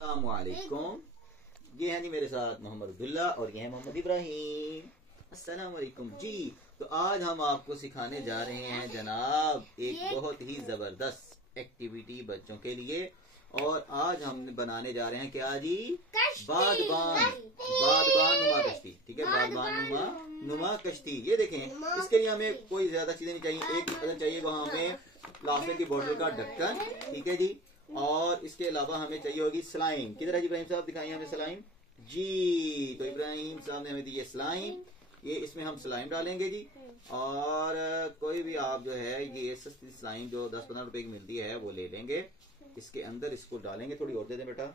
अस्सलामुअलैकुम। ये है जी मेरे साथ मोहम्मद अब्दुल्ला और ये है मोहम्मद इब्राहिम। अस्सलामुअलैकुम जी। तो आज हम आपको सिखाने जा रहे हैं जनाब एक बहुत ही जबरदस्त एक्टिविटी बच्चों के लिए। और आज हम बनाने जा रहे हैं क्या जी? बादबान नुमा कश्ती। ठीक है, बादबान नुमा कश्ती। ये देखें, इसके लिए हमें कोई ज्यादा चीजें नहीं चाहिए। एक बटन चाहिए, वहाँ हमें प्लास्टिक की बोतल का ढक्कन। ठीक है जी। और इसके अलावा हमें चाहिए होगी स्लाइम। किधर है जी इब्राहिम साहब, दिखाइए हमें स्लाइम जी। तो इब्राहिम साहब ने हमें दी है स्लाइम। ये इसमें हम स्लाइम डालेंगे जी। और कोई भी आप जो है ये सस्ती स्लाइम जो 10-15 रुपए की मिलती है वो ले लेंगे। इसके अंदर इसको डालेंगे। थोड़ी और दे दें बेटा,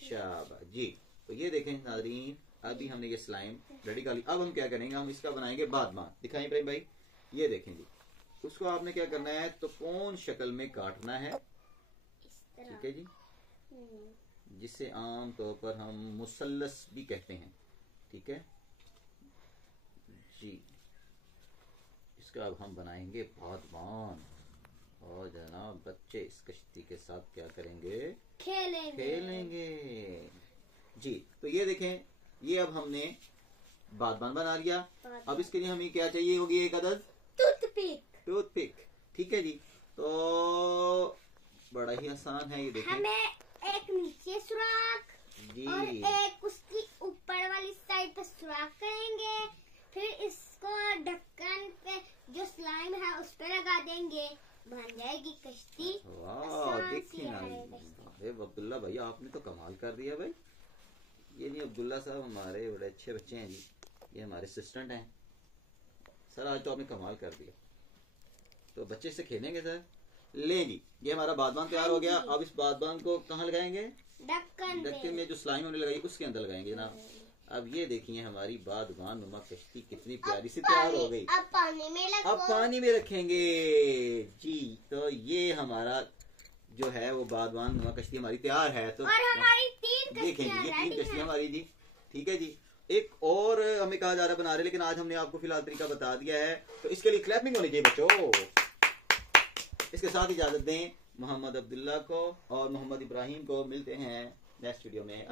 शाबाश जी। तो ये देखें नाज़रीन, अभी हमने ये स्लाइम रेडी कर ली। अब हम क्या करेंगे, हम इसका बनाएंगे बादबान। दिखाएं इब्राहिम भाई, ये देखें जी। उसको आपने क्या करना है, तो कौन शक्ल में काटना है। ठीक है जी, जिसे आम तौर पर हम मुसल्लस भी कहते हैं। ठीक है जी। इसका अब हम बनाएंगे बादबान। और जनाब बच्चे इस कश्ती के साथ क्या करेंगे, खेलेंगे जी। तो ये देखें, ये अब हमने बादबान बना लिया। अब इसके लिए हमें क्या चाहिए होगी, एक अदद टूथपिक। ठीक है जी। तो बड़ा ही आसान है, ये देखें। हमें एक नीचे सुराख जी और एक उसकी ऊपर वाली साइड पे सुराख करेंगे। फिर इसको ढक्कन पे जो स्लाइम है उस पे लगा देंगे, बन जाएगी कश्ती। वाह, देखिए ना, अरे अब्दुल्ला भाई आपने तो कमाल कर दिया भाई। ये नहीं, अब्दुल्ला साहब हमारे बड़े अच्छे बच्चे हैं जी। ये हमारे असिस्टेंट हैं सर। आज तो आपने कमाल कर दिया। तो बच्चे से खेलेंगे सर। ले जी, ये हमारा बादबान तैयार हो गया। अब इस बादबान को कहाँ लगाएंगे, ढक्कन में जो स्लाइम हमने लगाई उसके अंदर लगाएंगे जनाब। अब ये देखिए हमारी बादबान नुमा कश्ती कितनी प्यारी सी तैयार हो गई। अब पानी में रखेंगे जी। तो ये हमारा जो है वो बादबान नुमा कश्ती हमारी तैयार है। तो और हमारी देखें ये 3 कश्तियां हमारी जी। ठीक है जी। एक और हमें कहा जा रहा है बना रहे, लेकिन आज हमने आपको फिलहाल तरीका बता दिया है। तो इसके लिए क्लैपिंग होनी चाहिए बच्चों। इसके साथ इजाजत दें मोहम्मद अब्दुल्ला को और मोहम्मद इब्राहिम को। मिलते हैं नेक्स्ट वीडियो में।